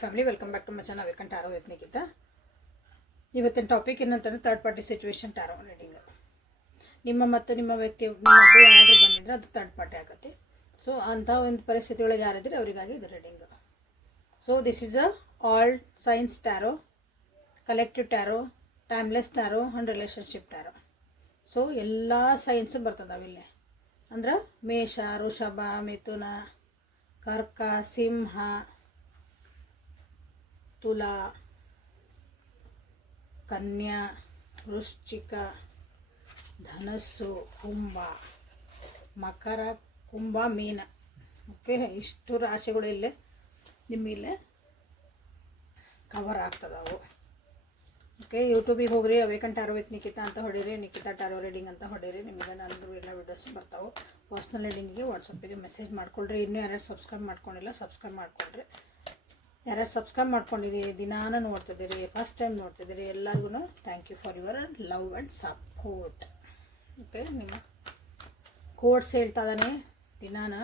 Family, welcome back to my channel vacant tarot with Nikita. ಇವತ್ತಿನ topic ಏನಂತಂದರೆ third party situation tarot reading. ನಿಮ್ಮ ಮತ್ತು ನಿಮ್ಮ ವ್ಯಕ್ತಿ ಮಧ್ಯೆ ಯಾರಾದರೂ ಬಂದಿದ್ರೆ ಅದು ಥರ್ಡ್ ಪಾರ್ಟಿ ಆಗುತ್ತೆ. ಸೊ ಅಂಥ ಒಂದು ಪರಿಸ್ಥಿತಿ ಒಳಗೆ ಯಾರಿದ್ರೆ ಅವರಿಗಾಗಿ ಇದು reading. So this is a all signs tarot, collective tarot, timeless tarot and relationship tarot. So ಎಲ್ಲ ಸೈನ್ಸು ಬರ್ತದಾವೆ ಇಲ್ಲಿ. ಅಂದ್ರೆ ಮೇಷ, ವೃಷಭ, ಮಿಥುನ, ಕರ್ಕ, ಸಿಂಹ, ತುಲಾ, ಕನ್ಯಾ, ವೃಶ್ಚಿಕ, ಧನಸ್ಸು, ಕುಂಭ, ಮಕರ, ಕುಂಭ, ಮೀನ. ಓಕೆ, ಇಷ್ಟು ರಾಶಿಗಳು ಇಲ್ಲೇ ನಿಮ್ಮಿಲ್ಲೇ ಕವರ್ ಆಗ್ತದವು. ಓಕೆ, ಯೂಟ್ಯೂಬಿಗೆ ಹೋಗ್ರಿ, ಅವೇಕಂಟ್ ಟಾರೋ ವಿತ್ ನಿಕಿತಾ ಅಂತ ಹೊಡೀರಿ, ನಿಕಿತಾ ಟಾರೋ ರೀಡಿಂಗ್ ಅಂತ ಹೊಡೀರಿ. ನಿಮಗೆ ನಂದು ಎಲ್ಲ ವೀಡಿಯೋಸ್ ಬರ್ತಾವೆ. ಪರ್ಸ್ನಲ್ ರೀಡಿಂಗಿಗೆ ವಾಟ್ಸಪ್ಪಿಗೆ ಮೆಸೇಜ್ ಮಾಡ್ಕೊಳ್ರಿ. ಇನ್ನೂ ಯಾರ್ಯಾರು ಸಬ್ಸ್ಕ್ರೈಬ್ ಮಾಡ್ಕೊಂಡಿಲ್ಲ ಸಬ್ಸ್ಕ್ರೈಬ್ ಮಾಡ್ಕೊಳ್ರಿ. ಯಾರ್ಯಾರು ಸಬ್ಸ್ಕ್ರೈಬ್ ಮಾಡ್ಕೊಂಡಿರಿ, ದಿನಾನ ನೋಡ್ತಿದ್ದೀರಿ, ಫಸ್ಟ್ ಟೈಮ್ ನೋಡ್ತಿದ್ದೀರಿ, ಎಲ್ಲರಿಗೂ thank you for your love and support. Okay, ನಿಮ್ಮ ಕೋಡ್ಸ್ ಹೇಳ್ತಾ ಇದ್ದಾನೆ ದಿನಾನ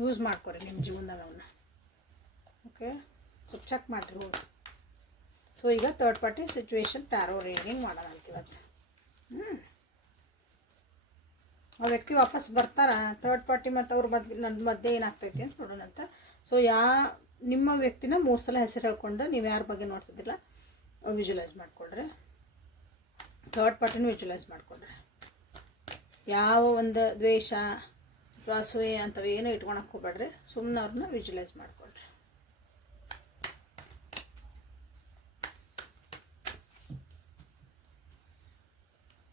ಯೂಸ್ ಮಾಡ್ಕೊರಿ ನಿಮ್ಮ ಜೀವನದಾಗ ಅವನ್ನ. ಓಕೆ, ಸ್ವಲ್ಪ ಚೆಕ್ ಮಾಡಿರಿ ಹೋಗಿ. ಸೊ ಈಗ third party situation tarot reading ಮಾಡೋಣ ಅಂತ ಇವತ್ತು. ಆ ವ್ಯಕ್ತಿ ವಾಪಸ್ ಬರ್ತಾರ, ಥರ್ಡ್ ಪಾರ್ಟಿ ಮತ್ತು ಅವ್ರ ನನ್ನ ಮಧ್ಯೆ ಏನಾಗ್ತೈತಿ ಅಂತ ನೋಡೋಣ ಅಂತ. ಸೊ ನಿಮ್ಮ ವ್ಯಕ್ತಿನ 3 ಸಲ ಹೆಸರು ಹೇಳ್ಕೊಂಡು ನೀವು ಯಾರ ಬಗ್ಗೆ ನೋಡ್ತಿದ್ದಿಲ್ಲ ವಿಜುವಲೈಸ್ ಮಾಡಿಕೊಡ್ರಿ. ಥರ್ಡ್ ಪಾರ್ಟಿನೂ ವಿಜುವಲೈಸ್ ಮಾಡಿಕೊಡ್ರಿ. ಯಾವ ಒಂದು ದ್ವೇಷ, ಅಸೂಯೆ ಅಂಥವು ಏನೂ ಇಟ್ಕೊಳಕ್ಕೆ ಹೋಗ್ಬೇಡ್ರಿ. ಸುಮ್ಮನೆ ಅವ್ರನ್ನ ವಿಜುವಲೈಸ್ ಮಾಡಿಕೊಡ್ರಿ.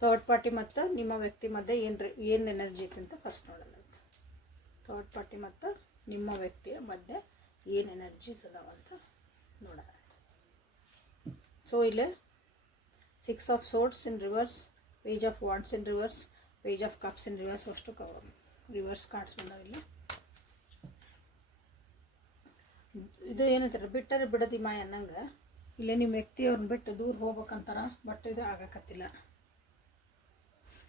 ಥರ್ಡ್ ಪಾರ್ಟಿ ಮತ್ತು ನಿಮ್ಮ ವ್ಯಕ್ತಿ ಮಧ್ಯೆ ಏನು ಎನರ್ಜಿ ಐತೆ ಅಂತ ಫಸ್ಟ್ ನೋಡೋಣ. ಥರ್ಡ್ ಪಾರ್ಟಿ ಮತ್ತು ನಿಮ್ಮ ವ್ಯಕ್ತಿಯ ಮಧ್ಯೆ ಏನು ಎನರ್ಜೀಸ್ ಅದಾವ ಅಂತ ನೋಡೋಣ. ಸೊ ಇಲ್ಲಿ 6 of swords in reverse, page of wands in reverse, page of cups in reverse, ಅಷ್ಟು ರಿವರ್ಸ್ ಕಾರ್ಡ್ಸ್ ಬಂದಾವ ಇಲ್ಲಿ. ಇದು ಏನಂತಾರೆ, ಬಿಟ್ಟರೆ ಬಿಡದಿ ಮಾಯ ಅನ್ನಂಗೆ ಇಲ್ಲಿ ನಿಮ್ಮ ವ್ಯಕ್ತಿಯವ್ರನ್ನ ಬಿಟ್ಟು ದೂರ ಹೋಗ್ಬೇಕಂತಾರ. ಬಟ್ ಇದು ಆಗಕತ್ತಿಲ್ಲ.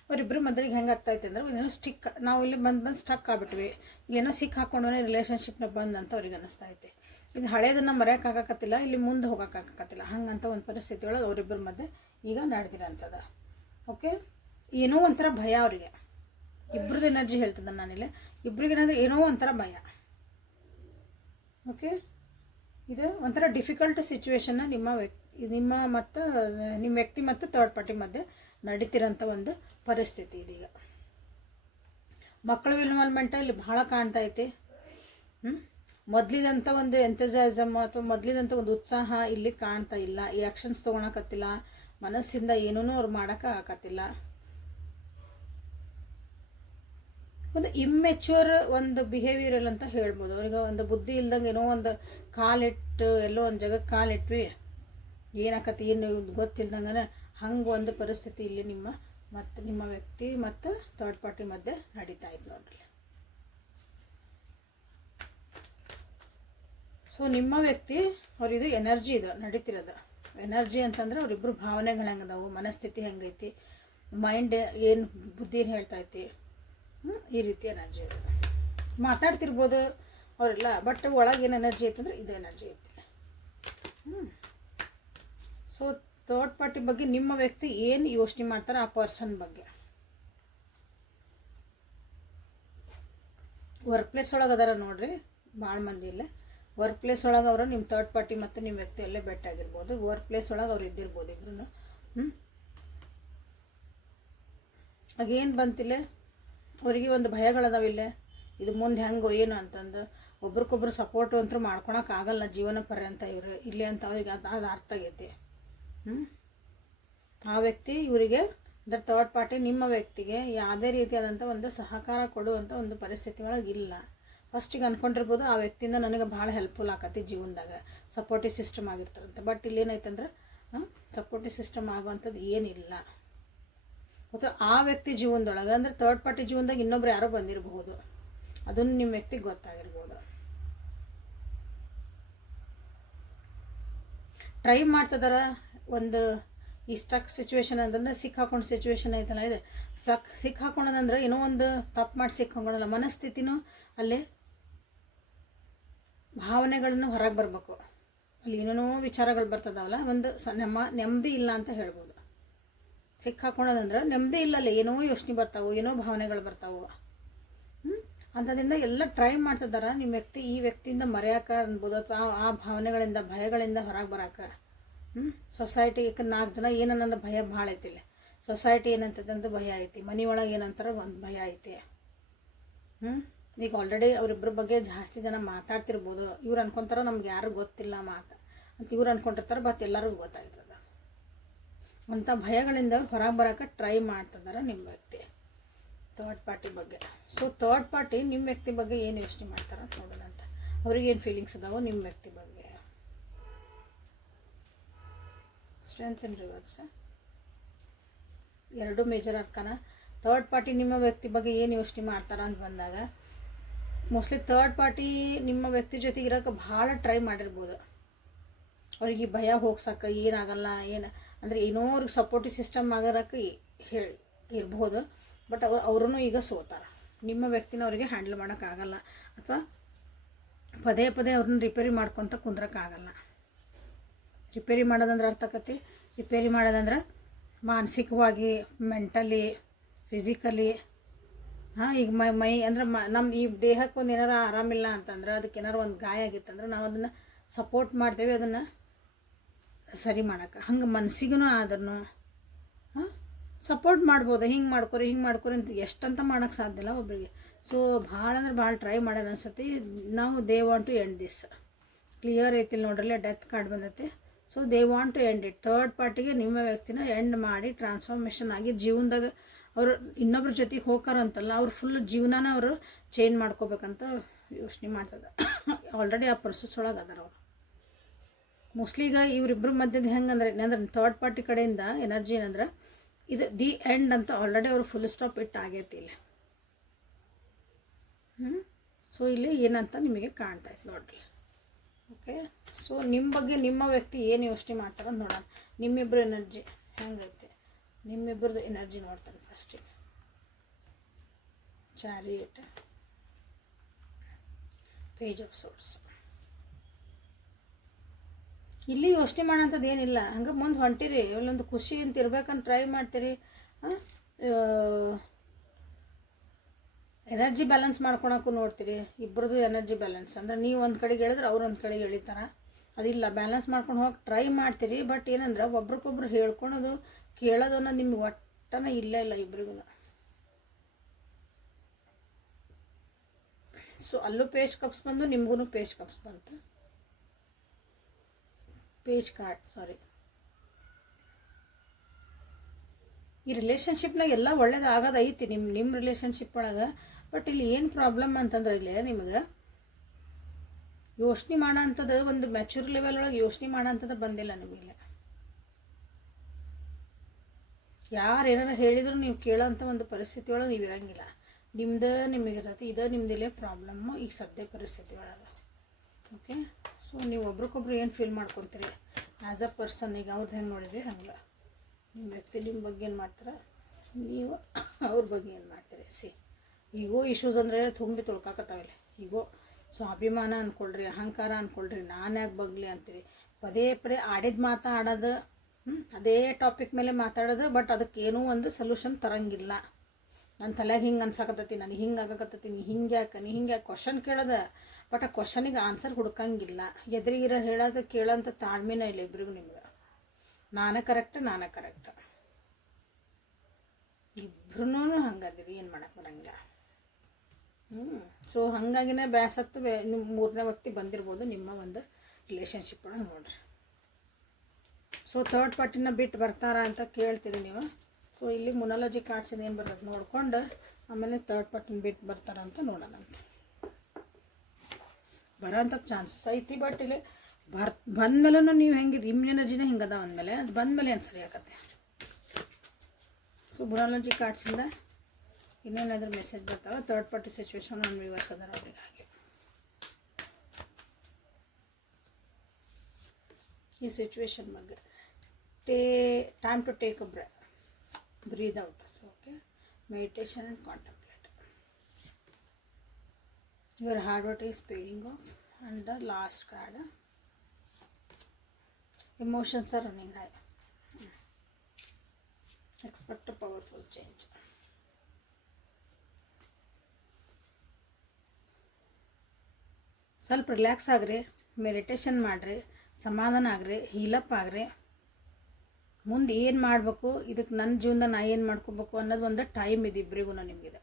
ಅವರಿಬ್ಬರು ಮದ್ರಿಗೆ ಹೆಂಗೆ ಆಗ್ತಾಯಿತ್ತು ಅಂದ್ರೆ ಏನೋ ಸ್ಟಿಕ್, ನಾವು ಇಲ್ಲಿ ಬಂದು ಸ್ಟಕ್ ಆಗ್ಬಿಟ್ವಿ, ಏನೋ ಸಿಕ್ ಹಾಕೊಂಡೇ ರಿಲೇಷನ್ಶಿಪ್ನ ಬಂದು ಅಂತ ಅವ್ರಿಗೆ ಅನ್ನಿಸ್ತಾ ಐತೆ. ಇದು ಹಳೇದನ್ನು ಮರೆಯೋಕ್ಕಾಗಕತ್ತಿಲ್ಲ, ಇಲ್ಲಿ ಮುಂದೆ ಹೋಗೋಕ್ಕಾಗಕತ್ತಿಲ್ಲ. ಹಂಗಂತ ಒಂದು ಪರಿಸ್ಥಿತಿ ಒಳಗೆ ಅವರಿಬ್ಬರ ಮಧ್ಯೆ ಈಗ ನಡೆದಿರೋಂಥದ್ದು. ಓಕೆ, ಏನೋ ಒಂಥರ ಭಯ ಅವರಿಗೆ. ಇಬ್ಬರದ್ದು ಎನರ್ಜಿ ಹೇಳ್ತದೆ ನಾನಿಲ್ಲಿ. ಇಬ್ರಿಗೇನಾದರೂ ಏನೋ ಒಂಥರ ಭಯ. ಓಕೆ, ಇದು ಒಂಥರ ಡಿಫಿಕಲ್ಟ್ ಸಿಚುವೇಶನ್ನ ನಿಮ್ಮ ಮತ್ತು ನಿಮ್ಮ ವ್ಯಕ್ತಿ ಮತ್ತು ಥರ್ಡ್ ಪಾರ್ಟಿ ಮಧ್ಯೆ ನಡೀತಿರೋಂಥ ಒಂದು ಪರಿಸ್ಥಿತಿ ಇದೀಗ. ಮಕ್ಕಳ ಇನ್ವಾಲ್ವ್ಮೆಂಟ ಇಲ್ಲಿ ಭಾಳ ಕಾಣ್ತಾ ಐತಿ. ಮೊದಲಿದಂಥ ಒಂದು ಎಂಥೂಸಿಯಾಸಮ್ ಅಥವಾ ಮೊದಲಿದಂಥ ಒಂದು ಉತ್ಸಾಹ ಇಲ್ಲಿ ಕಾಣ್ತಾ ಇಲ್ಲ. ಈ ಆ್ಯಕ್ಷನ್ಸ್ ತೊಗೊಳಕತ್ತಿಲ್ಲ, ಮನಸ್ಸಿಂದ ಏನೂ ಅವ್ರು ಮಾಡೋಕ್ಕಾಗತ್ತಿಲ್ಲ. ಒಂದು ಇಮ್ಮೆಚ್ಯೂರ್ ಒಂದು ಬಿಹೇವಿಯರಲ್ ಅಂತ ಹೇಳ್ಬೋದು. ಅವ್ರಿಗೆ ಒಂದು ಬುದ್ಧಿ ಇಲ್ದಂಗೆ ಏನೋ ಒಂದು ಕಾಲಿಟ್ಟು ಎಲ್ಲೋ ಒಂದು ಜಾಗಕ್ಕೆ ಕಾಲಿಟ್ವಿ, ಏನಾಕತಿ ಏನು ಗೊತ್ತಿಲ್ದಂಗೆ ಹಂಗೆ ಒಂದು ಪರಿಸ್ಥಿತಿ ಇಲ್ಲಿ ನಿಮ್ಮ ವ್ಯಕ್ತಿ ಮತ್ತು ಥರ್ಡ್ ಪಾರ್ಟಿ ಮಧ್ಯೆ ನಡೀತಾ ಇದ್ದು ನೋಡ್ರಿ. ಸೊ ನಿಮ್ಮ ವ್ಯಕ್ತಿ ಅವ್ರಿದು ಎನರ್ಜಿ ಇದೆ ನಡೀತಿರೋದು. ಎನರ್ಜಿ ಅಂತಂದ್ರೆ ಅವರಿಬ್ಬರು ಭಾವನೆಗಳು ಹೆಂಗದಾವು, ಮನಸ್ಥಿತಿ ಹೆಂಗೈತಿ, ಮೈಂಡ್ ಏನು ಬುದ್ಧಿ ಏನು ಹೇಳ್ತೈತಿ, ಈ ರೀತಿ ಎನರ್ಜಿ ಇದೆ. ಮಾತಾಡ್ತಿರ್ಬೋದು ಅವರೆಲ್ಲ, ಬಟ್ ಒಳಗೆ ಏನು ಎನರ್ಜಿ ಐತಂದ್ರೆ ಇದು ಎನರ್ಜಿ ಐತಿ. ಸೊ ಥರ್ಡ್ ಪಾರ್ಟಿ ಬಗ್ಗೆ ನಿಮ್ಮ ವ್ಯಕ್ತಿ ಏನು ಯೋಚನೆ ಮಾಡ್ತಾರೆ ಆ ಪರ್ಸನ್ ಬಗ್ಗೆ. ವರ್ಕ್ ಪ್ಲೇಸ್ ಒಳಗೆ ಅದಾರ ನೋಡ್ರಿ ಭಾಳ ಮಂದಿ ಇಲ್ಲೇ. ವರ್ಕ್ ಪ್ಲೇಸ್ ಒಳಗೆ ಅವರು ನಿಮ್ಮ ಥರ್ಡ್ ಪಾರ್ಟಿ ಮತ್ತು ನಿಮ್ಮ ವ್ಯಕ್ತಿ ಅಲ್ಲೇ ಬೆಟ್ ಆಗಿರ್ಬೋದು. ವರ್ಕ್ ಪ್ಲೇಸ್ ಒಳಗೆ ಅವ್ರು ಇದ್ದಿರ್ಬೋದು ಇಬ್ರು. ಆಗೇನು ಬಂತಿಲ್ಲ, ಅವರಿಗೆ ಒಂದು ಭಯಗಳದಾವಿಲ್ಲ, ಇದು ಮುಂದೆ ಹೆಂಗೋ ಏನು ಅಂತಂದು. ಒಬ್ರಿಗೊಬ್ರು ಸಪೋರ್ಟು ಅಂತೂ ಮಾಡ್ಕೊಳಕ್ಕಾಗಲ್ಲ ಜೀವನ ಪರ್ಯಂತ ಇವರು ಇಲ್ಲಿ ಅಂತ ಅವ್ರಿಗೆ ಅದು ಅರ್ಥ ಆಗೈತಿ. ಆ ವ್ಯಕ್ತಿ ಇವರಿಗೆ ಅಂದರೆ ಥರ್ಡ್ ಪಾರ್ಟಿ ನಿಮ್ಮ ವ್ಯಕ್ತಿಗೆ ಯಾವುದೇ ರೀತಿಯಾದಂಥ ಒಂದು ಸಹಕಾರ ಕೊಡುವಂಥ ಒಂದು ಪರಿಸ್ಥಿತಿ ಒಳಗೆ ಇಲ್ಲ. ಫಸ್ಟಿಗೆ ಅಂದ್ಕೊಂಡಿರ್ಬೋದು ಆ ವ್ಯಕ್ತಿಯಿಂದ ನನಗೆ ಭಾಳ ಹೆಲ್ಪ್ಫುಲ್ ಆಕತಿ ಜೀವನದಾಗ, ಸಪೋರ್ಟಿವ್ ಸಿಸ್ಟಮ್ ಆಗಿರ್ತಾರಂತೆ. ಬಟ್ ಇಲ್ಲೇನೈತಂದ್ರೆ ಸಪೋರ್ಟಿವ್ ಸಿಸ್ಟಮ್ ಆಗುವಂಥದ್ದು ಏನಿಲ್ಲ. ಮತ್ತು ಆ ವ್ಯಕ್ತಿ ಜೀವನದೊಳಗೆ ಅಂದರೆ ಥರ್ಡ್ ಪಾರ್ಟಿ ಜೀವನದಾಗ ಇನ್ನೊಬ್ರು ಯಾರೋ ಬಂದಿರಬಹುದು, ಅದನ್ನು ನಿಮ್ಮ ವ್ಯಕ್ತಿಗೆ ಗೊತ್ತಾಗಿರ್ಬೋದು. ಟ್ರೈ ಮಾಡ್ತಿದಾರ, ಒಂದು ಈ ಸ್ಟಕ್ ಸಿಚುವೇಶನ್ ಅಂತಂದರೆ ಸಿಕ್ಕಾಕೊಂಡು ಸಿಚುವೇಶನ್ ಐತಲ್ಲ ಇದೆ. ಸಿಕ್ಕಾಕೊಳ್ಳೋದಂದ್ರೆ ಏನೋ ಒಂದು ತಪ್ಪು ಮಾಡಿ ಸಿಕ್ಕಾಕೊಳ್ಳಲ್ಲ, ಮನಸ್ಥಿತಿನೂ ಅಲ್ಲೇ ಭಾವನೆಗಳನ್ನು ಹೊರಗೆ ಬರಬೇಕು. ಅಲ್ಲಿ ಏನೇನೋ ವಿಚಾರಗಳು ಬರ್ತದವಲ್ಲ, ಒಂದು ನೆಮ್ಮದಿ ಇಲ್ಲ ಅಂತ ಹೇಳ್ಬೋದು. ಸಿಕ್ಕಾಕೊಳ್ಳೋದಂದ್ರೆ ನೆಮ್ಮದಿ ಇಲ್ಲಲ್ಲ, ಏನೋ ಯೋಚನೆ ಬರ್ತಾವೆ, ಏನೋ ಭಾವನೆಗಳು ಬರ್ತಾವೆ. ಅಂಥದ್ರಿಂದ ಎಲ್ಲ ಟ್ರೈ ಮಾಡ್ತಿದ್ದಾರೆ ನಿಮ್ಮ ವ್ಯಕ್ತಿ ಈ ವ್ಯಕ್ತಿಯಿಂದ ಮರೆಯೋಕೆ ಅನ್ಬೋದು, ಅಥವಾ ಆ ಭಾವನೆಗಳಿಂದ ಭಯಗಳಿಂದ ಹೊರಗೆ ಬರೋಕೆ. ಸೊಸೈಟಿ 4 ಜನ ಏನನ್ನಂದ್ರೆ ಭಯ ಭಾಳ ಐತಿಲ್ಲ. ಸೊಸೈಟಿ ಏನಂತದಂದ್ರೆ ಭಯ ಐತಿ, ಮನೆ ಒಳಗೆ ಏನಂತಾರೆ ಒಂದು ಭಯ ಐತಿ. ಈಗ ಆಲ್ರೆಡಿ ಅವರಿಬ್ಬರ ಬಗ್ಗೆ ಜಾಸ್ತಿ ಜನ ಮಾತಾಡ್ತಿರ್ಬೋದು. ಇವ್ರು ಅನ್ಕೊತಾರೋ ನಮ್ಗೆ ಯಾರು ಗೊತ್ತಿಲ್ಲ ಅಂತ ಇವ್ರು ಅನ್ಕೊಂಡಿರ್ತಾರೆ, ಬಟ್ ಎಲ್ಲರಿಗೂ ಗೊತ್ತಾಗ್ತದೆ. ಅಂಥ ಭಯಗಳಿಂದ ಹೊರಗೆ ಬರೋಕೆ ಟ್ರೈ ಮಾಡ್ತಿದ್ದಾರೆ ನಿಮ್ಮ ವ್ಯಕ್ತಿ ಥರ್ಡ್ ಪಾರ್ಟಿ ಬಗ್ಗೆ. ಸೊ ಥರ್ಡ್ ಪಾರ್ಟಿ ನಿಮ್ಮ ವ್ಯಕ್ತಿ ಬಗ್ಗೆ ಏನು ಯೋಚನೆ ಮಾಡ್ತಾರೆ ಅಂತ ನೋಡೋಣ ಅಂತ. ಅವ್ರಿಗೇನು ಫೀಲಿಂಗ್ಸ್ ಅದಾವೋ ನಿಮ್ಮ ವ್ಯಕ್ತಿ ಬಗ್ಗೆ. Strength in reverse, 2 major arcana. Third party ನಿಮ್ಮ ವ್ಯಕ್ತಿ ಬಗ್ಗೆ ಏನು ಯೋಚನೆ ಮಾಡ್ತಾರೆ ಅಂತ ಬಂದಾಗ, ಮೋಸ್ಟ್ಲಿ ಥರ್ಡ್ ಪಾರ್ಟಿ ನಿಮ್ಮ ವ್ಯಕ್ತಿ ಜೊತೆಗೆ ಇರೋಕೆ ಭಾಳ ಟ್ರೈ ಮಾಡಿರ್ಬೋದು. ಅವ್ರಿಗೆ ಭಯ ಹೋಗ್ಸೋಕೆ ಏನಾಗಲ್ಲ, ಏನು ಅಂದರೆ ಏನೋ ಅವ್ರಿಗೆ ಸಪೋರ್ಟಿವ್ ಸಿಸ್ಟಮ್ ಆಗಿರೋಕೆ ಹೇಳಿ ಇರ್ಬೋದು. ಬಟ್ ಅವ್ರೂ ಈಗ ಸೋತಾರೆ. ನಿಮ್ಮ ವ್ಯಕ್ತಿನ ಅವರಿಗೆ ಹ್ಯಾಂಡಲ್ ಮಾಡೋಕ್ಕಾಗಲ್ಲ, ಅಥವಾ ಪದೇ ಪದೇ ಅವ್ರನ್ನ ರಿಪೇರಿ ಮಾಡ್ಕೊತ ಕುಂದ್ರಕ್ಕಾಗಲ್ಲ. ರಿಪೇರಿ ಮಾಡೋದಂದ್ರೆ ಅರ್ಥಕತಿ, ರಿಪೇರಿ ಮಾಡೋದಂದ್ರೆ ಮಾನಸಿಕವಾಗಿ, ಮೆಂಟಲಿ, ಫಿಸಿಕಲಿ. ಈಗ ಮೈ ಅಂದ್ರೆ ನಮ್ಮ ಈ ದೇಹಕ್ಕೆ ಒಂದು ಏನಾರು ಆರಾಮಿಲ್ಲ ಅಂತಂದ್ರೆ, ಅದಕ್ಕೆ ಏನಾರು ಒಂದು ಗಾಯ ಆಗಿತ್ತಂದ್ರೆ ನಾವು ಅದನ್ನು ಸಪೋರ್ಟ್ ಮಾಡ್ತೇವೆ ಅದನ್ನು ಸರಿ ಮಾಡೋಕೆ. ಹಂಗೆ ಮನಸ್ಸಿಗೂ ಆದ್ರೂ ಸಪೋರ್ಟ್ ಮಾಡ್ಬೋದು. ಹಿಂಗೆ ಮಾಡ್ಕೊರಿ ಅಂತ ಎಷ್ಟಂತ ಮಾಡೋಕ್ಕೆ ಸಾಧ್ಯ ಇಲ್ಲ ಒಬ್ಬರಿಗೆ. ಸೊ ಭಾಳ ಅಂದ್ರೆ ಭಾಳ ಟ್ರೈ ಮಾಡೋಣ ಅನ್ಸತಿ. ನಾವು they want to end this. Clear ಐತಿಲ್ಲ ನೋಡ್ರಲ್ಲ, ಡೆತ್ ಕಾರ್ಡ್ ಬಂದೈತೆ. So they want to end it. Third ಪಾರ್ಟಿಗೆ ನಿಮ್ಮ ವ್ಯಕ್ತಿನ ಎಂಡ್ ಮಾಡಿ ಟ್ರಾನ್ಸ್ಫಾರ್ಮೇಷನ್ ಆಗಿ ಜೀವನದಾಗ ಅವರು ಇನ್ನೊಬ್ರ ಜೊತೆಗೆ ಹೋಗಾರಂತಲ್ಲ, ಅವ್ರು ಫುಲ್ ಜೀವನನ ಅವರು ಚೇಂಜ್ ಮಾಡ್ಕೋಬೇಕಂತ ಯೋಚನೆ ಮಾಡ್ತದೆ. ಆಲ್ರೆಡಿ ಆ ಪ್ರೊಸೆಸ್ ಒಳಗೆ ಅದಾರ ಅವರು. ಮೋಸ್ಟ್ಲಿ ಈಗ ಇವರಿಬ್ಬರ ಮಧ್ಯದ ಹೆಂಗಂದ್ರೆ ಥರ್ಡ್ ಪಾರ್ಟಿ ಕಡೆಯಿಂದ ಎನರ್ಜಿ ಏನಂದ್ರೆ ಇದು ದಿ ಎಂಡ್ ಅಂತ ಆಲ್ರೆಡಿ ಅವರು ಫುಲ್ ಸ್ಟಾಪ್ ಇಟ್ಟು ಆಗೈತಿ ಇಲ್ಲಿ. ಸೊ ಇಲ್ಲಿ ಏನಂತ ನಿಮಗೆ ಕಾಣ್ತಾಯಿತ್ತು ನೋಡ್ರಿ. ಓಕೆ, ಸೊ ನಿಮ್ಮ ಬಗ್ಗೆ ನಿಮ್ಮ ವ್ಯಕ್ತಿ ಏನು ಯೋಚನೆ ಮಾಡ್ತಾರೆ ಅಂತ ನೋಡೋಣ. ನಿಮ್ಮಿಬ್ಬರು ಎನರ್ಜಿ ಹೆಂಗೈತೆ, ನಿಮ್ಮಿಬ್ಬರದ್ದು ಎನರ್ಜಿ ನೋಡ್ತಾನೆ ಫಸ್ಟಿಗೆ. Chariot, page of swords. ಇಲ್ಲಿ ಯೋಚನೆ ಮಾಡೋಂಥದ್ದು ಏನಿಲ್ಲ, ಹಂಗೆ ಮುಂದೆ ಹೊಂಟಿರಿ. ಇಲ್ಲೊಂದು ಖುಷಿ ಅಂತ ಇರ್ಬೇಕಂತ ಟ್ರೈ ಮಾಡ್ತೀರಿ. ಎನರ್ಜಿ ಬ್ಯಾಲೆನ್ಸ್ ಮಾಡ್ಕೊಳಕ್ಕೂ ನೋಡ್ತೀರಿ. ಇಬ್ಬರದು ಎನರ್ಜಿ ಬ್ಯಾಲೆನ್ಸ್ ಅಂದರೆ ನೀವು ಒಂದು ಕಡೆಗೆ ಹೇಳಿದ್ರೆ ಅವ್ರು ಒಂದು ಕಡೆಗೆ ಎಳಿತಾರೆ. ಅದಿಲ್ಲ, ಬ್ಯಾಲೆನ್ಸ್ ಮಾಡ್ಕೊಂಡು ಹೋಗಿ ಟ್ರೈ ಮಾಡ್ತೀರಿ. ಬಟ್ ಏನಂದ್ರೆ ಒಬ್ರಿಗೊಬ್ರು ಹೇಳ್ಕೊಳೋದು ಕೇಳೋದು ಅನ್ನೋದು ನಿಮ್ಗೆ ಒಟ್ಟನ ಇಲ್ಲೇ ಇಲ್ಲ ಇಬ್ರಿಗೂ. ಸೊ ಅಲ್ಲೂ ಪೇಜ್ ಕಪ್ಸ್ ಬಂದು, ನಿಮಗೂ ಪೇಜ್ ಕಪ್ಸ್ ಬಂತು. ಪೇಜ್ ಕಾರ್ಡ್, ಸಾರಿ. ಈ ರಿಲೇಷನ್ಶಿಪ್ನಾಗ ಎಲ್ಲ ಒಳ್ಳೇದು ಆಗೋದು ಐತಿ ನಿಮ್ಮ ರಿಲೇಷನ್ಶಿಪ್ ಒಳಗೆ. ಬಟ್ ಇಲ್ಲಿ ಏನು ಪ್ರಾಬ್ಲಮ್ ಅಂತಂದ್ರೆ, ಇಲ್ಲಿ ನಿಮಗೆ ಯೋಚನೆ ಮಾಡೋ ಅಂಥದ್ದು ಒಂದು ಮ್ಯಾಚೂರ್ ಲೆವೆಲ್ ಒಳಗೆ ಯೋಚನೆ ಮಾಡೋ ಅಂಥದ್ದು ಬಂದಿಲ್ಲ ನಿಮಗೆ. ಯಾರು ಏನಾರು ಹೇಳಿದ್ರು ನೀವು ಕೇಳೋ ಅಂಥ ಒಂದು ಪರಿಸ್ಥಿತಿ ಒಳಗೆ ನೀವು ಇರೋಂಗಿಲ್ಲ. ನಿಮಗಿರ್ತೈತಿ, ಇದು ನಿಮ್ಮದಿಲ್ಲೇ ಪ್ರಾಬ್ಲಮ್ಮು ಈಗ ಸದ್ಯ ಪರಿಸ್ಥಿತಿ ಒಳಗೆ. ಓಕೆ, ಸೊ ನೀವು ಒಬ್ರಿಗೊಬ್ರು ಏನು ಫೀಲ್ ಮಾಡ್ಕೊತೀರಿ ಆ್ಯಸ್ ಅ ಪರ್ಸನ್. ಈಗ ಅವ್ರದ್ದು ಹೆಂಗೆ ನೋಡಿದ್ರಿ ಹಂಗೆ ನಿಮ್ಮ ವ್ಯಕ್ತಿ ನಿಮ್ಮ ಬಗ್ಗೆ ಏನು ಮಾಡ್ತಾರೆ, ನೀವು ಅವ್ರ ಬಗ್ಗೆ ಏನು ಮಾಡ್ತೀರಿ. ಈಗೋ ಇಶ್ಯೂಸ್ ಅಂದರೆ ತುಂಬಿ ತುಳ್ಕಾಕತ್ತಾವಿಲ್ಲ ಈಗೋ. ಸೊ ಅಭಿಮಾನ ಅಂದ್ಕೊಳ್ರಿ, ಅಹಂಕಾರ ಅಂದ್ಕೊಳ್ರಿ, ನಾನು ಯಾಕೆ ಬಗ್ಲಿ ಅಂತೀರಿ. ಪದೇ ಪದೇ ಆಡಿದ ಮಾತಾಡೋದು, ಅದೇ ಟಾಪಿಕ್ ಮೇಲೆ ಮಾತಾಡೋದು. ಬಟ್ ಅದಕ್ಕೆ ಏನೂ ಒಂದು ಸೊಲ್ಯೂಷನ್ ತರಂಗಿಲ್ಲ. ನನ್ನ ತಲೆಗೆ ಹಿಂಗೆ ಅನ್ಸಕತ್ತೈತಿ, ನನಗೆ ಹಿಂಗೆ ಆಗಕತ್ತೈತಿ, ನೀ ಹಿಂಗೆ ಕ್ವಶನ್ ಕೇಳೋದು. ಬಟ್ ಆ ಕ್ವಶನಿಗೆ ಆನ್ಸರ್ ಹುಡ್ಕಂಗಿಲ್ಲ. ಎದುರಿಗಿರೋ ಹೇಳೋದು ಕೇಳೋಂಥ ತಾಳ್ಮೆನೇ ಇಲ್ಲ ಇಬ್ಬರಿಗೂ ನಿಮ್ಗೆ. ನಾನೇ ಕರೆಕ್ಟ್ ಇಬ್ರೂ ಹಂಗದಿರಿ, ಏನು ಮಾಡೋಕ್ಕೆ ಬರೋಂಗಿಲ್ಲ. ಸೊ ಹಾಗಾಗಿನೇ ಬ್ಯಾಸತ್ತು ನಿಮ್ಮ 3ನೇ ವ್ಯಕ್ತಿ ಬಂದಿರ್ಬೋದು ನಿಮ್ಮ ಒಂದು ರಿಲೇಷನ್ಶಿಪ್ ಒಳಗೆ ನೋಡ್ರಿ. ಸೊ ಥರ್ಡ್ ಪಾರ್ಟಿನ ಬಿಟ್ಟು ಬರ್ತಾರಾ ಅಂತ ಕೇಳ್ತೀರಿ ನೀವು. ಸೊ ಇಲ್ಲಿ ಮೊನಾಲಜಿ ಕಾರ್ಡ್ಸ್ ಏನು ಬರ್ತದೆ ನೋಡ್ಕೊಂಡು ಆಮೇಲೆ ಥರ್ಡ್ ಪಾರ್ಟಿನ ಬಿಟ್ಟು ಬರ್ತಾರ ಅಂತ ನೋಡೋಣಂತೆ. ಬರೋಂಥ ಚಾನ್ಸಸ್ ಐತಿ. ಬಟ್ ಇಲ್ಲಿ ಬಂದಮೇಲೂ ನೀವು ಹೆಂಗೆ ನಿಮ್ಮ ಎನರ್ಜಿನೇ ಹಿಂಗದ ಅಂದಮೇಲೆ ಅದು ಬಂದಮೇಲೆ ಏನು ಸರಿ ಆಗತ್ತೆ. ಸೊ ಮೊನಾಲಜಿ ಕಾರ್ಡ್ಸಿಂದ ಇನ್ನೇನಾದರೂ ಮೆಸೇಜ್ ಬರ್ತಾವೆ. ಥರ್ಡ್ ಪಾರ್ಟಿ ಸಿಚುವೇಶನ್ ನಾನು ವ್ಯೂವರ್ಸ್ ಅದಾರ ಅವ್ರಿಗೆ. ಹಾಗೆ ಈ ಸಿಚುವೇಶನ್ ಬಗ್ಗೆ time to take a breath, breathe out. Okay, meditation and contemplate. Your heart rate is speeding up. And the last card, emotions are running high. Expect a powerful change. ಸ್ವಲ್ಪ relax ಆಗ್ರಿ, meditation ಮಾಡಿರಿ, ಸಮಾಧಾನ ಆಗ್ರಿ, ಹೀಲಪ್ ಆಗ್ರಿ. ಮುಂದೆ ಏನು ಮಾಡಬೇಕು, ಇದಕ್ಕೆ ನನ್ನ ಜೀವನದ ನಾ ಏನು ಮಾಡ್ಕೋಬೇಕು ಅನ್ನೋದು ಒಂದು ಟೈಮ್ ಇದೆ ಇಬ್ಬರಿಗೂ. ನಿಮಗಿದೆ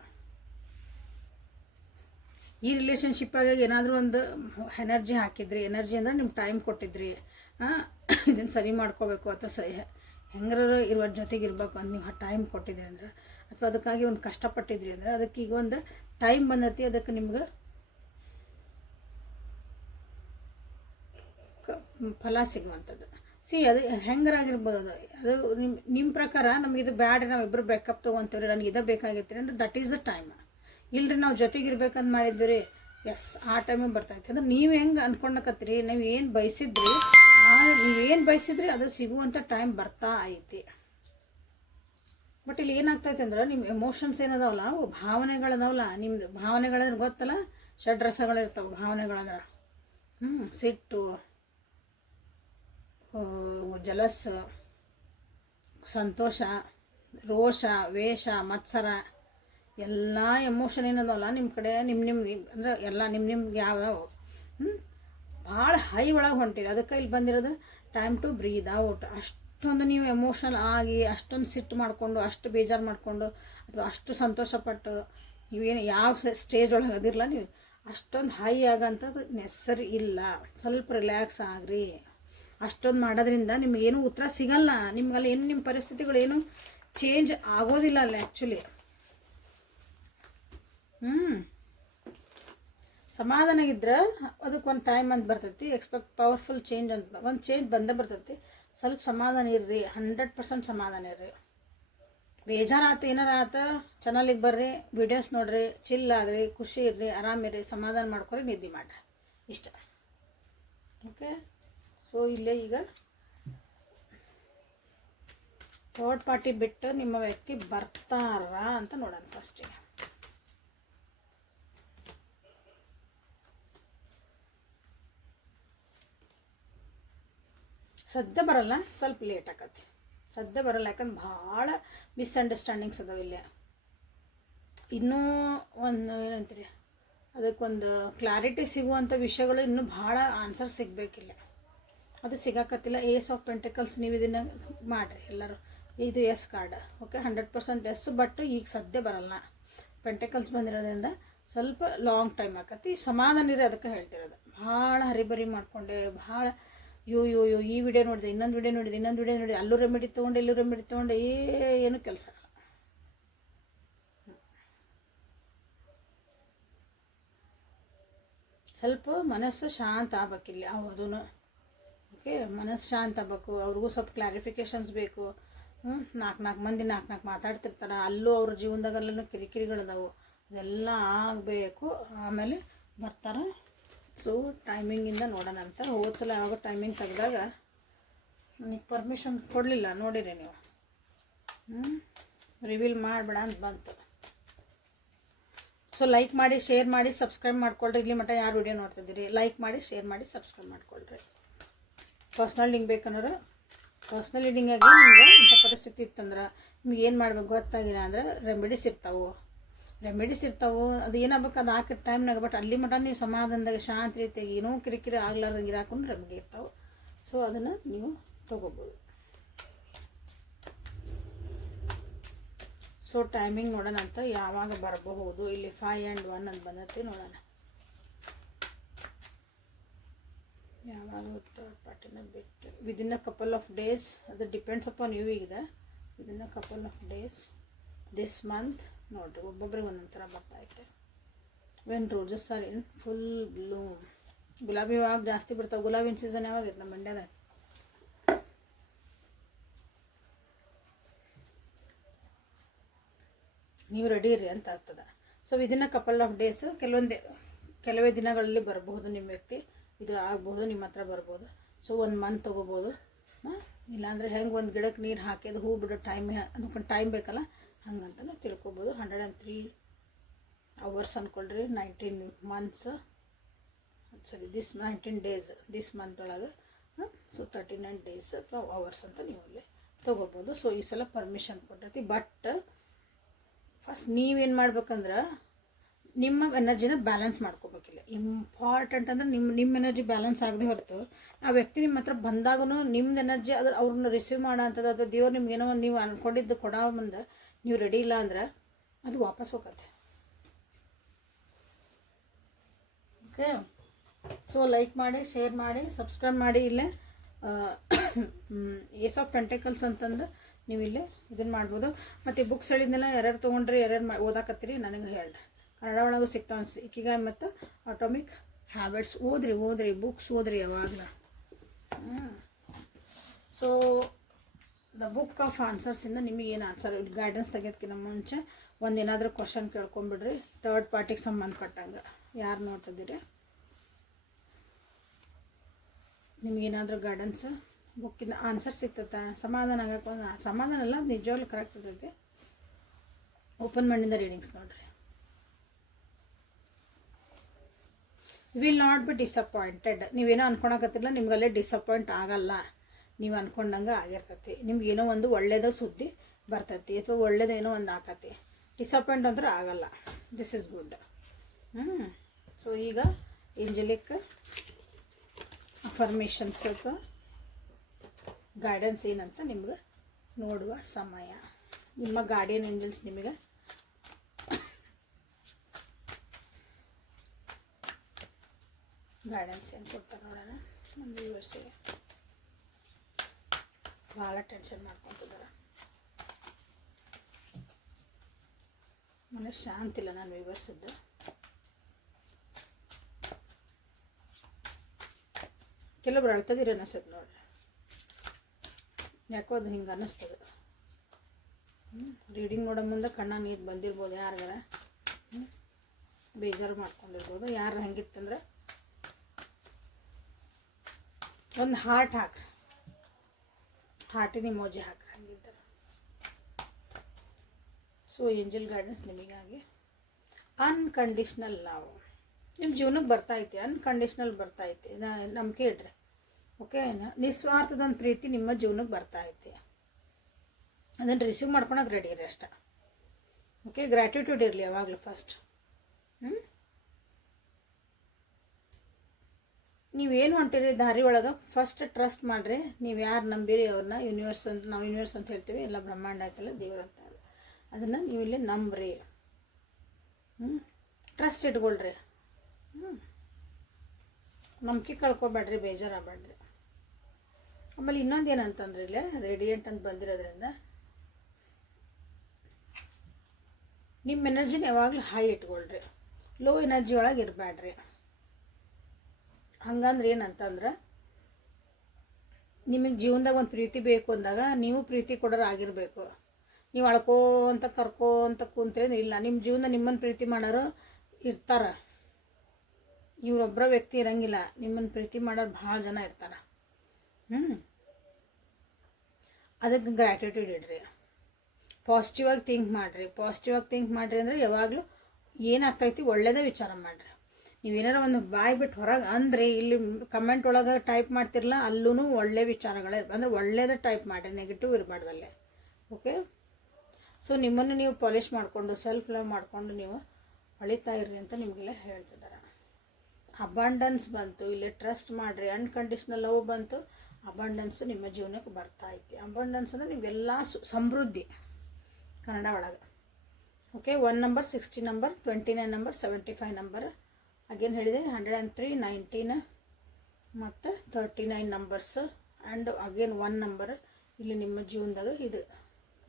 ಈ ರಿಲೇಷನ್ಶಿಪ್ಪಾಗ ಏನಾದರೂ ಒಂದು ಎನರ್ಜಿ ಹಾಕಿದ್ರಿ, ಎನರ್ಜಿ ಅಂದರೆ ನಿಮ್ಮ ಟೈಮ್ ಕೊಟ್ಟಿದ್ರಿ, ಇದನ್ನು ಸರಿ ಮಾಡ್ಕೋಬೇಕು ಅಥವಾ ಹೆಂಗಾರು ಇರುವ ಜೊತೆಗೆ ಇರ್ಬೇಕು ಅಂತ ನೀವು ಟೈಮ್ ಕೊಟ್ಟಿದ್ರಿ ಅಂದ್ರೆ, ಅಥವಾ ಅದಕ್ಕಾಗಿ ಒಂದು ಕಷ್ಟಪಟ್ಟಿದ್ರಿ ಅಂದ್ರೆ, ಅದಕ್ಕೆ ಈಗ ಒಂದು ಟೈಮ್ ಬಂದತಿ, ಅದಕ್ಕೆ ನಿಮ್ಗೆ ಫಲ ಸಿಗುವಂಥದ್ದು. ಅದು ಹೆಂಗಾಗಿರ್ಬೋದು, ಅದು ನಿಮ್ಮ ಪ್ರಕಾರ ನಮಗಿದು ಬ್ಯಾಡ್ರಿ, ನಾವಿಬ್ಬರು ಬ್ಯಾಕಪ್ ತೊಗೊತೀವಿ, ನನಗೆ ಇದು ಬೇಕಾಗಿತ್ತು ಅಂದ್ರೆ ದಟ್ ಈಸ್ ದ ಟೈಮ್. ಇಲ್ಲರಿ ನಾವು ಜೊತೆಗಿರ್ಬೇಕಂತ ಮಾಡಿದ್ವಿ ರೀ, ಎಸ್ ಆ ಟೈಮಿಗೆ ಬರ್ತೈತೆ. ಅಂದ್ರೆ ನೀವು ಹೆಂಗೆ ಅಂದ್ಕೊಂಡಕತ್ತೀರಿ, ನೀವು ಏನು ಬಯಸಿದ್ರಿ, ನೀವೇನು ಬಯಸಿದ್ರಿ ಅದು ಸಿಗುವಂಥ ಟೈಮ್ ಬರ್ತಾ ಐತಿ. ಬಟ್ ಇಲ್ಲಿ ಏನಾಗ್ತೈತೆ ಅಂದ್ರೆ, ನಿಮ್ಮ ಎಮೋಷನ್ಸ್ ಏನದಾವಲ್ಲ, ಅವು ಭಾವನೆಗಳದಾವಲ್ಲ, ನಿಮ್ಮದು ಭಾವನೆಗಳಂದ್ರೆ ಗೊತ್ತಲ್ಲ, ಷಡ್ರಸಗಳಿರ್ತಾವೆ ಭಾವನೆಗಳಂದ್ರೆ. ಸಿಟ್ಟು, ಜಲಸ್, ಸಂತೋಷ, ರೋಷ, ವೇಷ, ಮತ್ಸರ, ಎಲ್ಲ ಎಮೋಷನ್ ಏನದಲ್ಲ ನಿಮ್ಮ ಕಡೆ, ನಿಮ್ಮ ಅಂದ್ರೆ ಎಲ್ಲ ನಿಮ್ಗೆ ಯಾವ್ದಾವು ಭಾಳ ಹೈ ಒಳಗೆ ಹೊಂಟಿದೆ. ಅದಕ್ಕೆ ಇಲ್ಲಿ ಬಂದಿರೋದು ಟೈಮ್ ಟು ಬ್ರೀದ್ ಔಟ್. ಅಷ್ಟೊಂದು ನೀವು ಎಮೋಷನಲ್ ಆಗಿ, ಅಷ್ಟೊಂದು ಸಿಟ್ಟು ಮಾಡಿಕೊಂಡು, ಅಷ್ಟು ಬೇಜಾರು ಮಾಡಿಕೊಂಡು, ಅಥವಾ ಅಷ್ಟು ಸಂತೋಷಪಟ್ಟು ನೀವೇನು ಯಾವ ಸ್ಟೇಜ್ ಒಳಗೆ ಅದಿರಲ್ಲ, ನೀವು ಅಷ್ಟೊಂದು ಹೈ ಆಗೋಂಥದ್ದು ನೆಸರಿ ಇಲ್ಲ. ಸ್ವಲ್ಪ ರಿಲ್ಯಾಕ್ಸ್ ಆಗ್ರಿ. ಅಷ್ಟೊಂದು ಮಾಡೋದ್ರಿಂದ ನಿಮಗೇನು ಉತ್ತರ ಸಿಗಲ್ಲ, ನಿಮ್ಗಲ್ಲಿ ಏನು ನಿಮ್ಮ ಪರಿಸ್ಥಿತಿಗಳೇನು ಚೇಂಜ್ ಆಗೋದಿಲ್ಲ ಅಲ್ಲ ಆ್ಯಕ್ಚುಲಿ. ಸಮಾಧಾನ ಇದ್ರೆ ಅದಕ್ಕೊಂದು ಟೈಮ್ ಅಂತ ಬರ್ತೈತಿ. ಎಕ್ಸ್ಪೆಕ್ಟ್ ಪವರ್ಫುಲ್ ಚೇಂಜ್ ಅಂತ ಒಂದು ಚೇಂಜ್ ಬಂದೇ ಬರ್ತೈತಿ. ಸ್ವಲ್ಪ ಸಮಾಧಾನ ಇರ್ರಿ, 100% ಸಮಾಧಾನ ಇರ್ರಿ. ಬೇಜಾರಾತು ಏನಾರ ಆತ, ಚಾನಲಿಗೆ ಬರ್ರಿ, ವಿಡಿಯೋಸ್ ನೋಡ್ರಿ, ಚಿಲ್ ಆಗ್ರಿ, ಖುಷಿ ಇರ್ರಿ, ಆರಾಮಿರ್ರಿ, ಸಮಾಧಾನ ಮಾಡ್ಕೊರಿ, ನಿದ್ದೆ ಮಾಡ್ರಿ, ಇಷ್ಟ. ಓಕೆ, ಸೊ ಇಲ್ಲೇ ಈಗ ಥರ್ಡ್ ಪಾರ್ಟಿ ಬಿಟ್ಟು ನಿಮ್ಮ ವ್ಯಕ್ತಿ ಬರ್ತಾರ ಅಂತ ನೋಡೋಣ ಫಸ್ಟಿಗೆ. ಸದ್ಯ ಬರಲ್ಲ, ಸ್ವಲ್ಪ ಲೇಟ್ ಆಕತಿ. ಸದ್ಯ ಬರಲ್ಲ, ಯಾಕಂದ್ರೆ ಭಾಳ ಮಿಸ್ಅಂಡರ್ಸ್ಟ್ಯಾಂಡಿಂಗ್ಸ್ ಅದಾವ ಇಲ್ಲೇ. ಇನ್ನೂ ಒಂದು ಏನಂತೀರಿ, ಅದಕ್ಕೊಂದು ಕ್ಲಾರಿಟಿ ಸಿಗುವಂಥ ವಿಷಯಗಳು ಇನ್ನೂ ಭಾಳ ಆನ್ಸರ್ ಸಿಗಬೇಕಿಲ್ಲ, ಅದು ಸಿಗಾಕತ್ತಿಲ್ಲ. ಏಸ್ ಆಫ್ ಪೆಂಟಿಕಲ್ಸ್, ನೀವು ಇದನ್ನು ಮಾಡಿರಿ ಎಲ್ಲರೂ. ಇದು yes card, okay, 100% yes. But ಈಗ ಸದ್ಯ ಬರಲ್ಲ, ಪೆಂಟಿಕಲ್ಸ್ ಬಂದಿರೋದ್ರಿಂದ ಸ್ವಲ್ಪ ಲಾಂಗ್ ಟೈಮ್ ಆಕತಿ. ಸಮಾಧಾನ ಇರಿ, ಅದಕ್ಕೆ ಹೇಳ್ತಿರೋದು. ಭಾಳ ಹರಿಬರಿ ಮಾಡಿಕೊಂಡೆ, ಭಾಳ ಯೋ ಈ ವಿಡಿಯೋ ನೋಡಿದೆ, ಇನ್ನೊಂದು ವಿಡಿಯೋ ನೋಡಿದೆ, ಅಲ್ಲೂ ರೆಮಿಡಿ ತೊಗೊಂಡೆ, ಇಲ್ಲೂ ರೆಮಿಡಿ ತೊಗೊಂಡೆ, ಏನು ಕೆಲಸ. ಸ್ವಲ್ಪ ಮನಸ್ಸು ಶಾಂತ ಆಗ್ಬೇಕಿಲ್ಲ ಅವ್ರದ್ದು. ಓಕೆ, ಮನಸ್ಸು ಶಾಂತ ಆಗಬೇಕು, ಅವ್ರಿಗೂ ಸ್ವಲ್ಪ ಕ್ಲಾರಿಫಿಕೇಷನ್ಸ್ ಬೇಕು. ನಾಲ್ಕು ಮಂದಿ ಮಾತಾಡ್ತಿರ್ತಾರೆ, ಅಲ್ಲೂ ಅವ್ರ ಜೀವನದಾಗಲ್ಲೂ ಕಿರಿಕಿರಿಗಳದಾವು, ಅದೆಲ್ಲ ಆಗಬೇಕು, ಆಮೇಲೆ ಬರ್ತಾರೆ. ಸೊ ಟೈಮಿಂಗಿಂದ ನೋಡೋಣ ಅಂತ. ಹೋದ ಸಲ ಯಾವಾಗ ಟೈಮಿಂಗ್ ತೆಗೆದಾಗ ನನಗೆ ಪರ್ಮಿಷನ್ ಕೊಡಲಿಲ್ಲ, ನೋಡಿರಿ ನೀವು. ರಿವೀಲ್ ಮಾಡಬೇಡ ಅಂತ ಬಂತು. ಸೊ ಲೈಕ್ ಮಾಡಿ, ಶೇರ್ ಮಾಡಿ, ಸಬ್ಸ್ಕ್ರೈಬ್ ಮಾಡ್ಕೊಳ್ರಿ. ಇಲ್ಲಿ ಮಟ್ಟ ಯಾರು ವಿಡಿಯೋ ನೋಡ್ತಿದ್ದೀರಿ, ಲೈಕ್ ಮಾಡಿ, ಶೇರ್ ಮಾಡಿ, ಸಬ್ಸ್ಕ್ರೈಬ್ ಮಾಡ್ಕೊಳ್ರಿ. ಪರ್ಸ್ನಲ್ ಲಿಂಕ್ ಬೇಕಂದ್ರೆ ಪರ್ಸ್ನಲ್ ರೀಡಿಂಗಾಗಿ ನಿಮ್ಗೆ ಇಂಥ ಪರಿಸ್ಥಿತಿ ಇತ್ತಂದ್ರೆ ನಿಮ್ಗೆ ಏನು ಮಾಡ್ಬೇಕು ಗೊತ್ತಾಗಿಲ್ಲ ಅಂದ್ರೆ ರೆಮಿಡೀಸ್ ಇರ್ತಾವೆ. ಅದು ಏನಾಗಬೇಕು, ಅದು ಹಾಕಿದ ಟೈಮ್ನಾಗ. ಬಟ್ ಅಲ್ಲಿ ಮಟ್ಟ ನೀವು ಸಮಾಧಾನದಾಗ ಶಾಂತಿ ರೀತಿಯಾಗಿ ಏನೋ ಕಿರಿಕಿರಿ ಆಗ್ಲಾರ್ದಂಗೆ ಇರಾಕೊಂಡು ರೆಮಿಡಿ ಇರ್ತಾವೆ. ಸೊ ಅದನ್ನು ನೀವು ತೊಗೋಬೋದು. ಸೊ ಟೈಮಿಂಗ್ ನೋಡೋಣ ಅಂತ, ಯಾವಾಗ ಬರಬಹುದು. ಇಲ್ಲಿ 5 and 1 ಅಂತ ಬಂದೈತಿ, ನೋಡೋಣ ಯಾವಾಗ ಥರ್ಡ್ ಪಾರ್ಟಿನ ಬಿಟ್ಟು. Within a couple of days, ಅದು ಡಿಪೆಂಡ್ಸ್ ಅಪಾನ್ ಯು. ಈಗ within a couple of days, this month ನೋಡಿರಿ, ಒಬ್ಬೊಬ್ರಿಗೆ ಒಂದೊಂದು ಥರ ಬರ್ತೈತೆ. When roses are in full bloom, ಗುಲಾಬಿ ಯಾವಾಗ ಜಾಸ್ತಿ ಬರ್ತಾವೆ. ಗುಲಾಬಿನ ಸೀಸನ್ ಯಾವಾಗೈತೆ ನಮ್ಮ ಮಂಡ್ಯದಾಗ? ನೀವು ರೆಡಿ ಇರಿ ಅಂತ ಆಗ್ತದೆ. So within a couple of days, ಕೆಲವೇ ದಿನಗಳಲ್ಲಿ ಬರಬಹುದು ನಿಮ್ಮ ವ್ಯಕ್ತಿ. ಇದು ಆಗ್ಬೋದು, ನಿಮ್ಮ ಹತ್ರ ಬರ್ಬೋದು. ಸೊ 1 ಮಂತ್ ತೊಗೋಬೋದು. ಇಲ್ಲಾಂದರೆ ಹೆಂಗೆ ಒಂದು ಗಿಡಕ್ಕೆ ನೀರು ಹಾಕಿದ್ದು ಹೂ ಬಿಡೋ ಅದಕ್ಕೊಂದು ಟೈಮ್ ಬೇಕಲ್ಲ, ಹಂಗಂತಲೂ ತಿಳ್ಕೊಬೋದು. 103 hours ಅಂದ್ಕೊಳ್ರಿ, 19 months, ಸರಿ, 19 days ದಿಸ್ ಮಂತ್ ಒಳಗೆ. ಸೊ 39 days ಅಥವಾ ಅವರ್ಸ್ ಅಂತ ನೀವು ಅಲ್ಲಿ ತೊಗೋಬೋದು. ಸೊ ಈ ಸಲ ಪರ್ಮಿಷನ್ ಕೊಟ್ಟೈತಿ. ಬಟ್ ಫಸ್ಟ್ ನೀವೇನು ಮಾಡ್ಬೇಕಂದ್ರೆ ನಿಮ್ಮ ಎನರ್ಜಿನ ಬ್ಯಾಲೆನ್ಸ್ ಮಾಡ್ಕೋಬೇಕಿಲ್ಲ. ಇಂಪಾರ್ಟೆಂಟ್ ಅಂದ್ರೆ ನಿಮ್ಮ ಎನರ್ಜಿ ಬ್ಯಾಲೆನ್ಸ್ ಆಗದೆ ಹೊರತು ಆ ವ್ಯಕ್ತಿ ನಿಮ್ಮ ಹತ್ರ ಬಂದಾಗೂ ನಿಮ್ದು ಎನರ್ಜಿ ಅದು ಅವ್ರನ್ನ ರಿಸೀವ್ ಮಾಡೋ ಅಂಥದ್ದು, ಅಥವಾ ದೇವ್ರು ನಿಮ್ಗೇನೋ ಒಂದು ನೀವು ಅಂದ್ಕೊಂಡಿದ್ದು ಕೊಡೋ ಮುಂದೆ ನೀವು ರೆಡಿ ಇಲ್ಲ ಅಂದ್ರೆ ಅದು ವಾಪಸ್ ಹೋಗತ್ತೆ. ಓಕೆ, ಸೊ ಲೈಕ್ ಮಾಡಿ, ಶೇರ್ ಮಾಡಿ, ಸಬ್ಸ್ಕ್ರೈಬ್ ಮಾಡಿ. ಇಲ್ಲೇ ಏಸ್ ಆಫ್ ಪೆಂಟೆಕಲ್ಸ್ ಅಂತಂದು ನೀವು ಇಲ್ಲೇ ಇದನ್ನು ಮಾಡ್ಬೋದು. ಮತ್ತು ಬುಕ್ಸ್ ಹೇಳಿದ್ನೆಲ್ಲ ಯಾರ್ಯಾರು ತೊಗೊಂಡ್ರಿ, ಯಾರ್ಯಾರು ಓದಾಕತ್ತೀರಿ ನನಗೆ ಹೇಳ್ರಿ. ಕನ್ನಡ ಒಳಗೂ ಸಿಗ್ತಾವೆ ಇಕಿಗಾಯ್ ಮತ್ತು ಆಟೋಮಿಕ್ ಹ್ಯಾಬಿಟ್ಸ್ ಓದ್ರಿ ಬುಕ್ಸ್ ಓದ್ರಿ ಯಾವಾಗಲೂ. ಸೊ ದ ಬುಕ್ ಆಫ್ ಆನ್ಸರ್ಸಿಂದ ನಿಮಗೇನು ಆನ್ಸರ್ ಗೈಡೆನ್ಸ್ ತೆಗೆಯೋದಕ್ಕಿಂತ ಮುಂಚೆ ಒಂದೇನಾದರೂ ಕ್ವಶನ್ ಕೇಳ್ಕೊಂಬಿಡ್ರಿ, ಥರ್ಡ್ ಪಾರ್ಟಿಗೆ ಸಂಬಂಧಪಟ್ಟಂಗೆ. ಯಾರು ನೋಡ್ತಿದ್ದೀರಿ, ನಿಮಗೇನಾದರೂ ಗೈಡೆನ್ಸ್ ಬುಕ್ಕಿಂದ ಆನ್ಸರ್ ಸಿಗ್ತೈತೆ, ಸಮಾಧಾನ ಆಗಕ್ಕೆ ಸಮಾಧಾನ ಎಲ್ಲ ನಿಜವಾಗ್ಲೂ ಕರೆಕ್ಟ್ ಇರ್ತೈತಿ. ಓಪನ್ ಮಣ್ಣಿಂದ ರೀಡಿಂಗ್ಸ್ ನೋಡ್ರಿ. Will not be disappointed. ನೀವೇನೋ ಅನ್ಕೊಳಕತ್ತಿಲ್ಲ, ನಿಮ್ಗಲ್ಲೇ ಡಿಸಪಾಯಿಂಟ್ ಆಗಲ್ಲ. ನೀವು ಅಂದ್ಕೊಂಡಂಗೆ ಆಗಿರ್ತೈತಿ. ನಿಮ್ಗೇನೋ ಒಂದು ಒಳ್ಳೇದು ಸುದ್ದಿ ಬರ್ತೈತಿ ಅಥವಾ ಒಳ್ಳೇದೇನೋ ಒಂದು ಆಕತಿ. ಡಿಸಪಾಯಿಂಟ್ ಅಂದ್ರೆ ಆಗಲ್ಲ. This is good. ಸೊ ಈಗ ಏಂಜಲಿಕ್ ಅಫರ್ಮೇಷನ್ಸ್ ಅಥವಾ ಗೈಡೆನ್ಸ್ ಏನಂತ ನಿಮ್ಗೆ ನೋಡುವ ಸಮಯ. ನಿಮ್ಮ ಗಾರ್ಡಿಯನ್ ಏಂಜಲ್ಸ್ ನಿಮಗೆ ಗೈಡೆನ್ಸ್ ಏನು ಕೊಡ್ತಾರೆ ನೋಡೋಣ. ಒಂದು ವ್ಯೂವರ್ಸಿಗೆ ಭಾಳ ಟೆನ್ಷನ್ ಮಾಡ್ಕೊತಿದ್ದಾರೆ. ಮನೆ ಶಾಂತಿಲ್ಲ ನಾನು ವ್ಯೂವರ್ಸಿದ್ದು. ಕೆಲವೊಬ್ರು ಅಳ್ತದಿರ ಅನಿಸ್ತದೆ ನೋಡ್ರಿ, ಯಾಕೋ ಅದು ಹಿಂಗೆ ಅನ್ನಿಸ್ತದೆ. ರೀಡಿಂಗ್ ನೋಡೋ ಮುಂದೆ ಕಣ್ಣ ನೀರು ಬಂದಿರ್ಬೋದು, ಯಾರಿಗಾರ ಬೇಜಾರು ಮಾಡ್ಕೊಂಡಿರ್ಬೋದು. ಯಾರು ಹಂಗಿತ್ತಂದ್ರೆ ಒಂದು ಹಾರ್ಟ್ ಹಾಕ್ರಿ, ಹಾರ್ಟಿನ ಇಮೋಜಿ ಹಾಕ್ರಿ ಹಂಗಿದ್ದಾರೆ. ಸೊ ಏಂಜಲ್ ಗೈಡೆನ್ಸ್ ನಿಮಗಾಗಿ ಅನ್ಕಂಡೀಷ್ನಲ್ ಲವ್ ನಿಮ್ಮ ಜೀವನಕ್ಕೆ ಬರ್ತೈತಿ. ಅನ್ಕಂಡೀಷ್ನಲ್ ಬರ್ತೈತಿ, ನಂಬಿಕೆ ಇಡ್ರಿ. ಓಕೆ, ನಿಸ್ವಾರ್ಥದೊಂದು ಪ್ರೀತಿ ನಿಮ್ಮ ಜೀವನಕ್ಕೆ ಬರ್ತೈತಿ. ಅದನ್ನು ರಿಸೀವ್ ಮಾಡ್ಕೊಳಕ್ಕೆ ರೆಡಿ ಇರಿ ಅಷ್ಟೆ. ಓಕೆ, ಗ್ರ್ಯಾಟಿಟ್ಯೂಡ್ ಇರಲಿ ಯಾವಾಗಲೂ ಫಸ್ಟ್. ನೀವೇನು ಹೊಂಟಿರಿ ದಾರಿ ಒಳಗೆ ಫಸ್ಟ್ ಟ್ರಸ್ಟ್ ಮಾಡಿರಿ. ನೀವು ಯಾರು ನಂಬಿರಿ ಅವ್ರನ್ನ, ಯೂನಿವರ್ಸ್ ಅಂತ ನಾವು ಯೂನಿವರ್ಸ್ ಅಂತ ಹೇಳ್ತೀವಿ, ಎಲ್ಲ ಬ್ರಹ್ಮಾಂಡ ಆಯ್ತಲ್ಲ ದೇವ್ರು ಅಂತ, ಅದನ್ನು ನೀವು ಇಲ್ಲಿ ನಂಬ್ರಿ. ಟ್ರಸ್ಟ್ ಇಟ್ಕೊಳ್ರಿ. ನಂಬಿಕೆ ಕಳ್ಕೊಬೇಡ್ರಿ, ಬೇಜಾರಾಗಬೇಡ್ರಿ. ಆಮೇಲೆ ಇನ್ನೊಂದು ಏನಂತಂದ್ರೆ ಇಲ್ಲೇ ರೇಡಿಯಂಟ್ ಅಂತ ಬಂದಿರೋದ್ರಿಂದ ನಿಮ್ಮ ಎನರ್ಜಿನ ಯಾವಾಗಲೂ ಹೈ ಇಟ್ಕೊಳ್ರಿ, ಲೋ ಎನರ್ಜಿ ಒಳಗೆ ಇರಬೇಡ್ರಿ. ಹಂಗಂದ್ರೆ ಏನಂತಂದ್ರೆ ನಿಮಗೆ ಜೀವನದಾಗ ಒಂದು ಪ್ರೀತಿ ಬೇಕು ಅಂದಾಗ ನೀವು ಪ್ರೀತಿ ಕೊಡೋರು ಆಗಿರಬೇಕು. ನೀವು ಅಳ್ಕೋಂತ ಕರ್ಕೋಂತ ಕುಂತ್ರೆ ಇಲ್ಲ, ನಿಮ್ಮ ಜೀವನ ನಿಮ್ಮನ್ನು ಪ್ರೀತಿ ಮಾಡೋರು ಇರ್ತಾರೆ. ಇವರೊಬ್ಬರ ವ್ಯಕ್ತಿ ಇರಂಗಿಲ್ಲ, ನಿಮ್ಮನ್ನು ಪ್ರೀತಿ ಮಾಡೋರು ಭಾಳ ಜನ ಇರ್ತಾರೆ. ಅದಕ್ಕೆ ಗ್ರ್ಯಾಟಿಟ್ಯೂಡ್ ಇಡ್ರಿ. ಪಾಸಿಟಿವ್ ಆಗಿ ಥಿಂಕ್ ಮಾಡಿರಿ ಅಂದರೆ ಯಾವಾಗಲೂ ಏನಾಗ್ತೈತಿ ಒಳ್ಳೇದೇ ವಿಚಾರ ಮಾಡಿರಿ. ನೀವೇನಾರು ಒಂದು ಬಾಯಿ ಬಿಟ್ಟು ಹೊರಗೆ ಅಂದರೆ ಇಲ್ಲಿ ಕಮೆಂಟ್ ಒಳಗೆ ಟೈಪ್ ಮಾಡ್ತಿರಲ್ಲ, ಅಲ್ಲೂ ಒಳ್ಳೆ ವಿಚಾರಗಳೇ ಅಂದರೆ ಒಳ್ಳೇದೇ ಟೈಪ್ ಮಾಡಿರಿ, ನೆಗೆಟಿವ್ ಇರಬಾರ್ದಲ್ಲೇ. ಓಕೆ, ಸೊ ನಿಮ್ಮನ್ನು ನೀವು ಪಾಲಿಷ್ ಮಾಡಿಕೊಂಡು ಸೆಲ್ಫ್ ಲವ್ ಮಾಡಿಕೊಂಡು ನೀವು ಹೊಳಿತಾ ಇರ್ರಿ ಅಂತ ನಿಮಗೆಲ್ಲ ಹೇಳ್ತಿದ್ದಾರೆ. ಅಬಂಡನ್ಸ್ ಬಂತು, ಇಲ್ಲಿ ಟ್ರಸ್ಟ್ ಮಾಡಿರಿ. ಅನ್ಕಂಡೀಷ್ನಲ್ ಲವ್ ಬಂತು, ಅಬಂಡನ್ಸು ನಿಮ್ಮ ಜೀವನಕ್ಕೆ ಬರ್ತಾಯಿತ್ತು. ಅಬಂಡನ್ಸ್ ಅಂದರೆ ನೀವೆಲ್ಲ ಸಮೃದ್ಧಿ ಕನ್ನಡ ಒಳಗೆ. Okay, 1 number, 60 number, 29 number, 75 number, again ಹೇಳಿದೆ 103, 19 ಮತ್ತು 39 ನಂಬರ್ಸ್ ಆ್ಯಂಡ್ ಅಗೇನ್ 1 ನಂಬರ್. ಇಲ್ಲಿ ನಿಮ್ಮ ಜೀವನದಾಗ ಇದು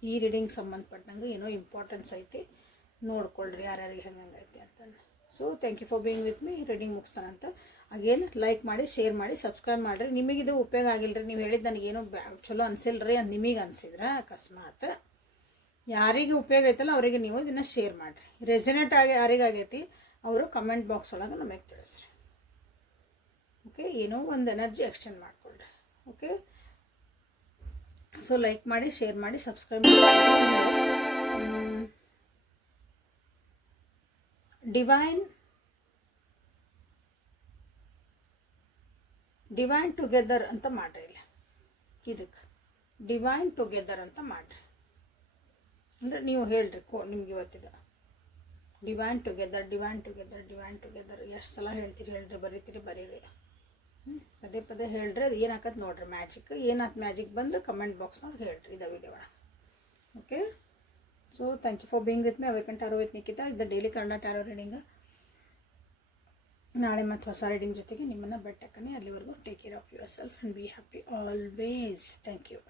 ಈ ರೀಡಿಂಗ್ ಸಂಬಂಧಪಟ್ಟಂಗೆ ಏನೋ ಇಂಪಾರ್ಟೆನ್ಸ್ ಐತಿ, ನೋಡ್ಕೊಳ್ರಿ ಯಾರ್ಯಾರಿಗೆ ಹೆಂಗೈತಿ ಅಂತಂದು. So thank you for being with me. Reading ಮುಗಿಸ್ತಾನಂತ. ಅಗೇನ್ ಲೈಕ್ ಮಾಡಿ, ಶೇರ್ ಮಾಡಿ, ಸಬ್ಸ್ಕ್ರೈಬ್ ಮಾಡಿರಿ. ನಿಮಗಿದು ಉಪಯೋಗ ಆಗಿಲ್ಲರಿ, ನೀವು ಹೇಳಿದ್ದು ನನಗೇನು ಚಲೋ ಅನಿಸಿಲ್ರಿ ಅಂತ ನಿಮಗೆ ಅನಿಸಿದ್ರೆ ಅಕಸ್ಮಾತ್ ಯಾರಿಗೆ ಉಪಯೋಗ ಐತಲ್ಲ ಅವರಿಗೆ ನೀವು ಇದನ್ನು ಶೇರ್ ಮಾಡಿರಿ. ರೆಸನೇಟ್ ಆಗಿ ಯಾರಿಗಾಗೈತಿ ಅವರು ಕಮೆಂಟ್ ಬಾಕ್ಸ್ ಒಳಗೆ ನಮಗೆ ತಿಳಿಸ್ರಿ. ಓಕೆ, ಏನೋ ಒಂದು ಎನರ್ಜಿ ಎಕ್ಸ್ಚೇಂಜ್ ಮಾಡಿಕೊಳ್ರಿ. ಓಕೆ, ಸೊ ಲೈಕ್ ಮಾಡಿ, ಶೇರ್ ಮಾಡಿ, ಸಬ್ಸ್ಕ್ರೈಬ್ ಮಾಡಿ. ಡಿವೈನ್ ಟುಗೆದರ್ ಅಂತ ಮಾಡ್ರಿ. ಇಲ್ಲ ಇದಕ್ಕೆ ಡಿವೈನ್ ಟುಗೆದರ್ ಅಂತ ಮಾಡಿರಿ. ಅಂದರೆ ನೀವು ಹೇಳ್ರಿ ನಿಮ್ಗೆ ಇವತ್ತಿದ ಡಿವೈನ್ ಟುಗೆದರ್ ಎಷ್ಟು ಸಲ ಹೇಳ್ತೀರಿ ಹೇಳ್ರಿ, ಬರೀತೀರಿ ಬರೀರಿ, ಪದೇ ಪದೇ ಹೇಳ್ರಿ. ಅದು ಏನಾಕತ್ತೆ ನೋಡ್ರಿ, ಮ್ಯಾಜಿಕ್ ಬಂದು ಕಮೆಂಟ್ ಬಾಕ್ಸ್ನಾಗ ಹೇಳ್ರಿ ಇದ ವಿಡಿಯೋ ಒಳಗೆ. Okay, so thank you for being with me. Awaken tarot with Nikhita. ಇದು ಡೈಲಿ ಕನ್ನಡ ಟಾರೋ ರೀಡಿಂಗ್. ನಾಳೆ ಮತ್ತು ಹೊಸ ರೀಡಿಂಗ್ ಜೊತೆಗೆ ನಿಮ್ಮನ್ನು ಬೆಟ್ಟಕ್ಕನೆ. ಅಲ್ಲಿವರೆಗೂ take care of yourself and be happy always. Thank you.